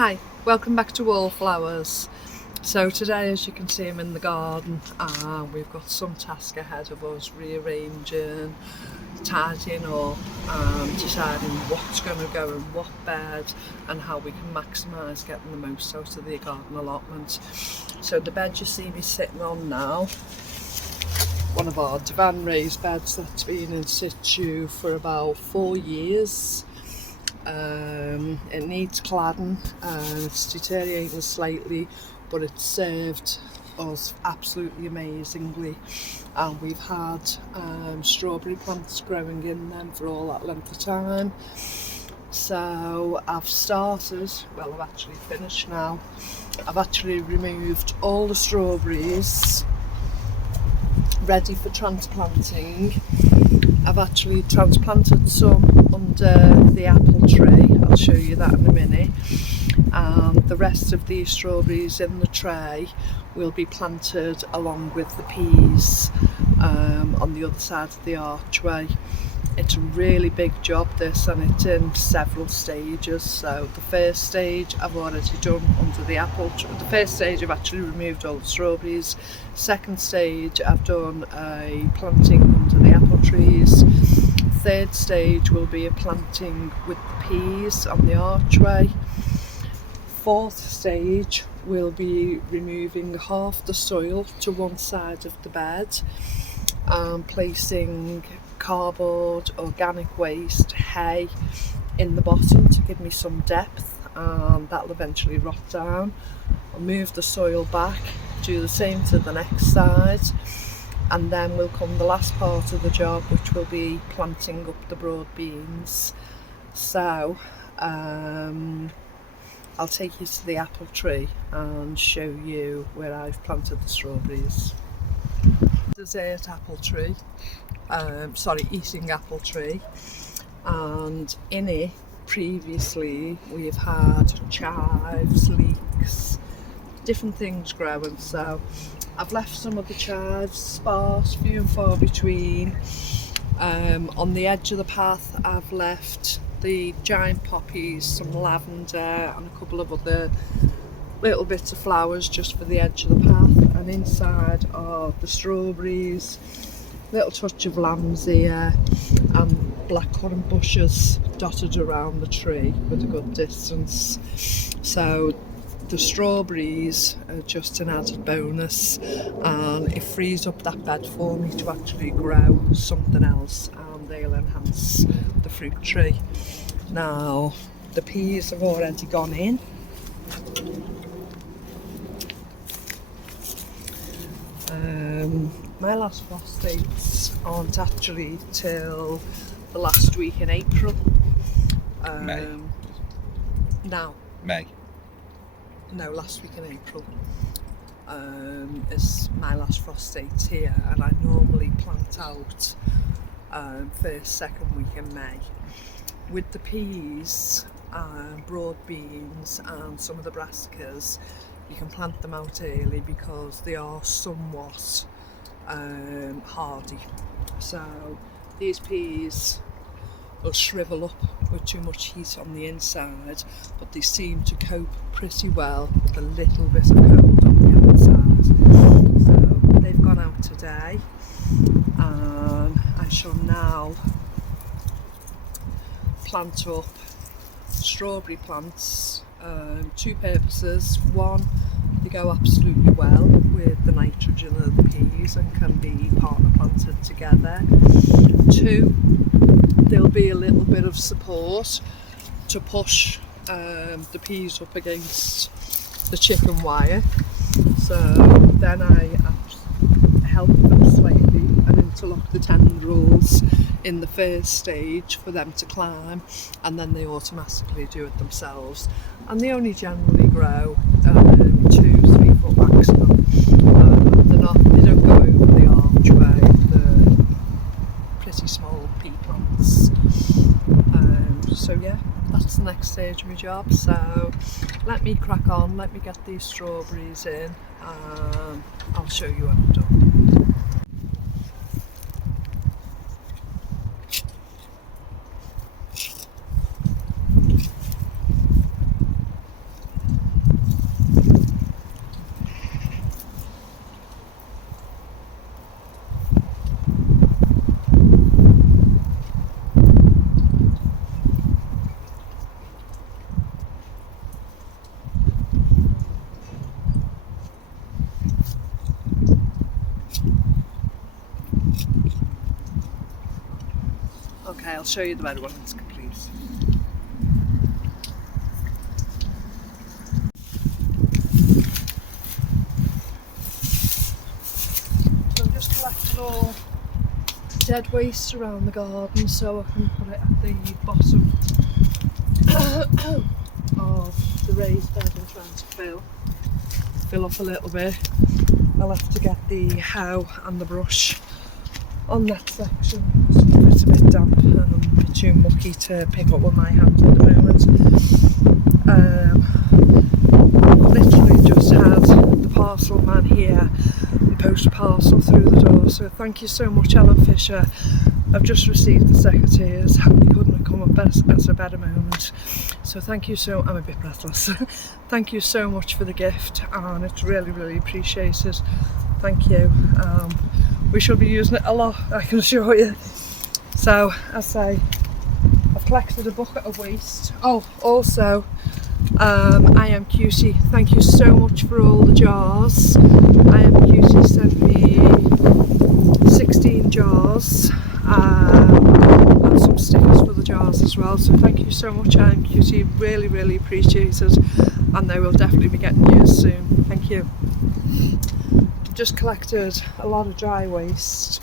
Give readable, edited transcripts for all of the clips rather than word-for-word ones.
Hi, welcome back to Wallflowers. So today, as you can see, I'm in the garden and we've got some task ahead of us, rearranging, tidying up and deciding what's going to go in what bed and how we can maximise getting the most out of the garden allotment. So the bed you see me sitting on now, one of our divan raised beds that's been in situ for about 4 years. It needs cladding and it's deteriorating slightly, but it's served us absolutely amazingly, and we've had strawberry plants growing in them for all that length of time. So I've actually finished now. I've actually removed all the strawberries ready for transplanting. I've actually transplanted some under the apple tree, I'll show you that in a minute, and the rest of these strawberries in the tray will be planted along with the peas on the other side of the archway. It's a really big job this, and it's in several stages. So the first stage I've already done under the apple tree. The first stage I've actually removed all the strawberries. Second stage I've done a planting under the apple trees. Third stage will be a planting with the peas on the archway. Fourth stage will be removing half the soil to one side of the bed and placing cardboard, organic waste, hay in the bottom to give me some depth, and that'll eventually rot down. I'll move the soil back, do the same to the next side, and then will come the last part of the job, which will be planting up the broad beans. So I'll take you to the apple tree and show you where I've planted the strawberries. Dessert apple tree, eating apple tree, and in it previously we've had chives, leeks, different things growing. So I've left some of the chives sparse, few and far between. On the edge of the path I've left the giant poppies, some lavender and a couple of other little bits of flowers just for the edge of the path, and inside are the strawberries, little touch of lamb's-ear and blackcurrant bushes dotted around the tree with a good distance. So the strawberries are just an added bonus, and it frees up that bed for me to actually grow something else, and they'll enhance the fruit tree. Now the peas have already gone in. My last frost dates aren't actually till the last week in April. May. May. No, last week in April is my last frost date here, and I normally plant out first, second week in May. With the peas, broad beans and some of the brassicas, you can plant them out early because they are somewhat hardy. So these peas will shrivel up with too much heat on the inside, but they seem to cope pretty well with a little bit of cold on the outside. So they've gone out today, and I shall now plant up strawberry plants. Two purposes. One, they go absolutely well with the nitrogen of the peas and can be partner planted together. Two, there'll be a little bit of support to push the peas up against the chicken wire. So then I help them slightly and interlock the tendrils in the first stage for them to climb, and then they automatically do it themselves, and they only generally grow 2-3 foot maximum. They don't go over the archway. They're pretty small pea plants. So yeah, that's the next stage of my job. So let me crack on, let me get these strawberries in, and I'll show you what I've done. show you the bed when it's complete. So I'm just collecting all dead waste around the garden so I can put it at the bottom of the raised bed I'm trying to fill up a little bit. I'll have to get the hoe and the brush on that section. It's a bit damp and a bit too mucky to pick up with my hands at the moment. Literally just had the parcel man here and post a parcel through the door, so thank you so much, Alan Fisher. I've just received the secretaries and they couldn't have come up at a better moment, so thank you so, I'm a bit breathless. Thank you so much for the gift and it's really appreciated. Thank you. We shall be using it a lot, I can assure you. So as I say, I've collected a bucket of waste. Oh, also I Am Cutie, thank you so much for all the jars. I Am Cutie sent me 16 jars and some stickers for the jars as well, so thank you so much, I Am Cutie, really appreciated, and they will definitely be getting used soon. Thank you. I've just collected a lot of dry waste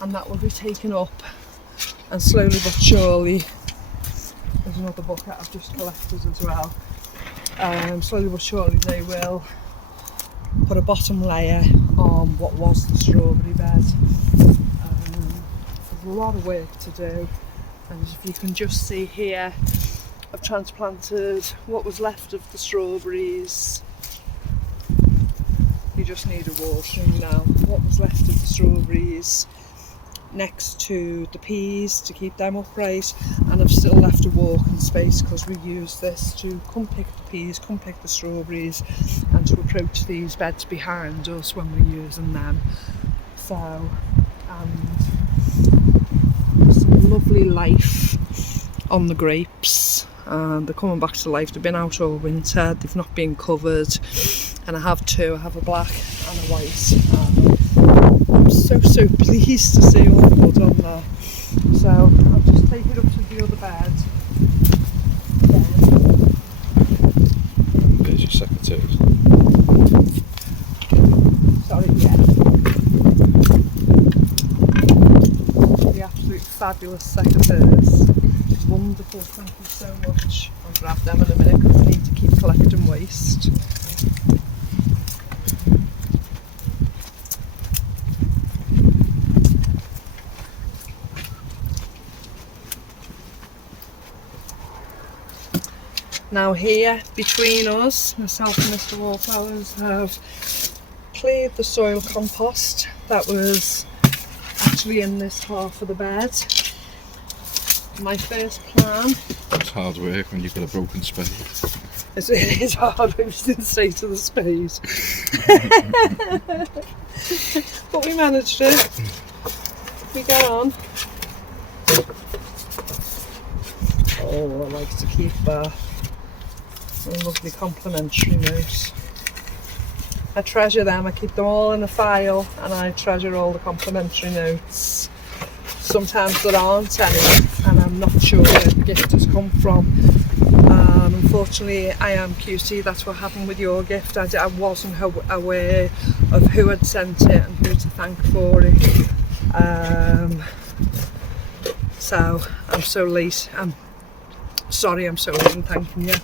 and that will be taken up, and slowly but surely, there's another bucket I've just collected as well. Slowly but surely they will put a bottom layer on what was the strawberry bed. There's a lot of work to do, and if you can just see here, I've transplanted what was left of the strawberries. You just need a watering now. What was left of the strawberries next to the peas to keep them upright, and I've still left a walking space because we use this to come pick the peas, come pick the strawberries, and to approach these beds behind us when we're using them. So, and some lovely life on the grapes, and they're coming back to life. They've been out all winter, they've not been covered, and I have two. I have a black and a white. I'm so pleased to see all the blood on there. So I'll just take it up to the other bed. There's your secretaries. Sorry, yeah. The absolute fabulous secretaries. Wonderful, thank you so much. I'll grab them in a minute because I need to keep collecting waste. Now here, between us, myself and Mr. Wallflowers have cleared the soil compost that was actually in this half of the bed. My first plan... It's hard work when you've got a broken spade. It is hard when you didn't stay to the spade. But we managed it. We got on. Oh, I like to keep a lovely complimentary note. I treasure them, I keep them all in a file, and I treasure all the complimentary notes. Sometimes there aren't any, and I'm not sure where the gift has come from. Unfortunately, I Am Cutie, that's what happened with your gift. I wasn't aware of who had sent it and who to thank for it. So I'm so late. I'm sorry, I'm so late in thanking you.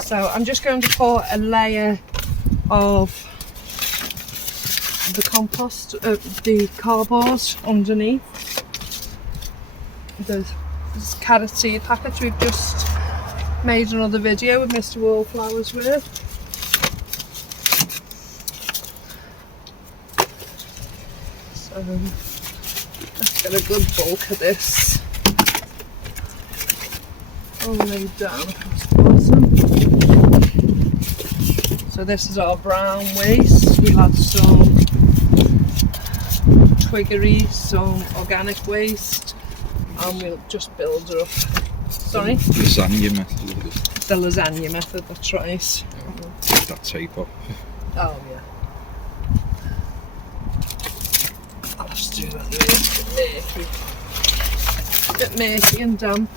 So I'm just going to pour a layer of the compost, the cardboard underneath. There's carrot seed packets. We've just made another video with Mr. Wallflowers with. So let's get a good bulk of this all laid down across the bottom. So this is our brown waste. We had some twiggery, some organic waste, and we'll just build her up. Sorry? Lasagna method. The lasagna method, that's right. Take that tape off. Oh yeah. I'll have to do that really murky. bit murky and damp.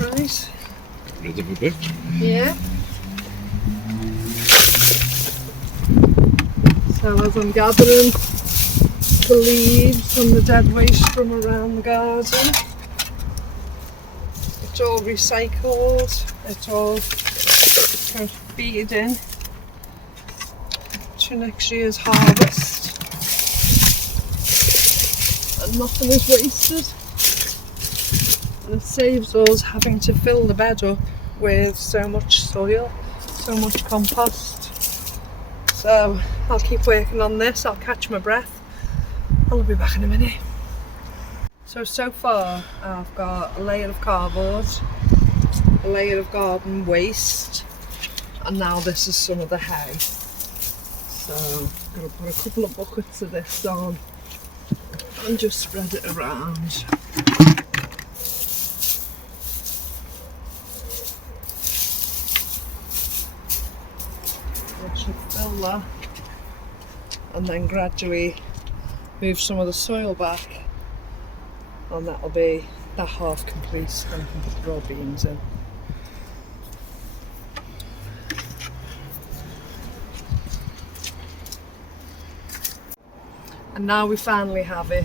Right. Get rid of a bit. Yeah. So as I'm gathering the leaves and the dead waste from around the garden, it's all recycled, it's all kind of feeding to next year's harvest, and nothing is wasted, and it saves us having to fill the bed up with so much soil, so much compost. So I'll keep working on this, I'll catch my breath, I'll be back in a minute. So far I've got a layer of cardboard, a layer of garden waste, and now this is some of the hay. So I'm going to put a couple of buckets of this on and just spread it around. I should fill that and then gradually move some of the soil back, and that'll be that half complete, and I can put the raw beans in. And now we finally have it.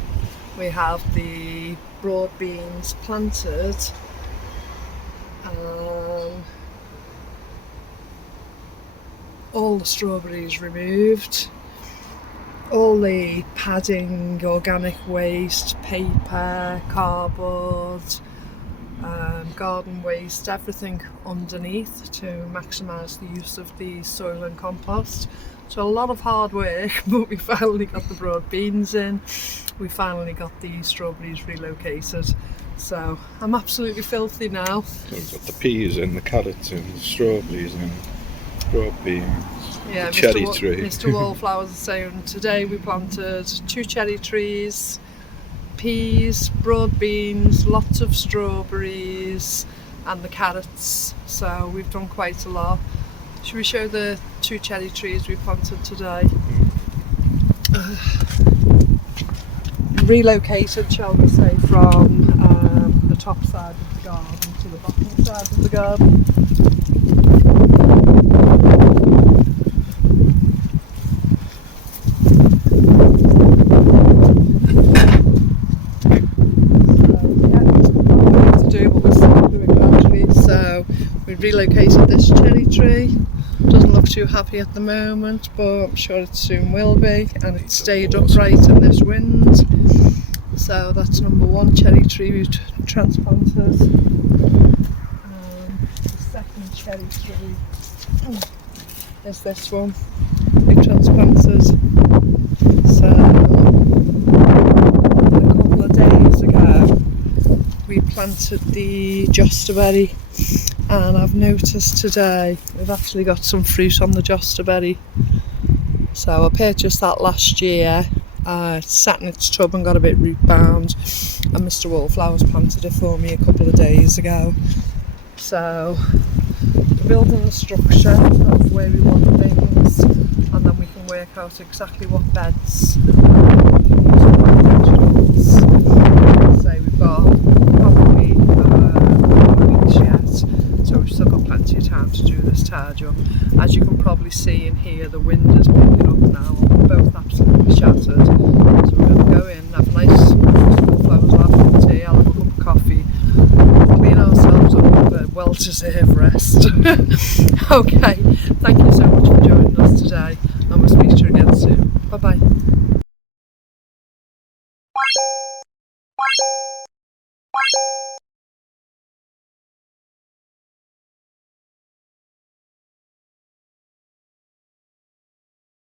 We have the broad beans planted, all the strawberries removed, all the padding, organic waste, paper, cardboard, garden waste, everything underneath to maximise the use of the soil and compost. So a lot of hard work, but we finally got the broad beans in, we finally got the strawberries relocated. So I'm absolutely filthy now. So we've got the peas and the carrots and the strawberries and broad beans, yeah, the cherry tree. Mr. Wallflowers is saying today we planted 2 cherry trees, peas, broad beans, lots of strawberries and the carrots. So we've done quite a lot. Should we show the 2 cherry trees we planted today? Relocated, shall we say, from the top side of the garden to the bottom side of the garden. So we relocated this cherry tree. Doesn't look too happy at the moment, but I'm sure it soon will be, and it stayed upright in this wind. So that's number 1 cherry tree we've transplanted. The second cherry tree is this one we transplanted. So a couple of days ago we planted the josterberry, and I've noticed today we've actually got some fruit on the josterberry. So I purchased that last year. It sat in its tub and got a bit root bound, and Mr. Wallflowers planted it for me a couple of days ago. So we're building the structure of where we want things, and then we can work out exactly what beds we can use for vegetables. So we've got probably a couple of weeks yet, so we've still got plenty of time to do this tidy up. As you can probably see in here, the wind is picking up now. We're both absolutely shattered. So we're going to go in, have a nice Wallflowers afternoon tea, I'll have a cup of coffee, clean ourselves up with a well-deserved rest. Okay, thank you so much for joining us today, and we'll speak to you again soon. Bye bye.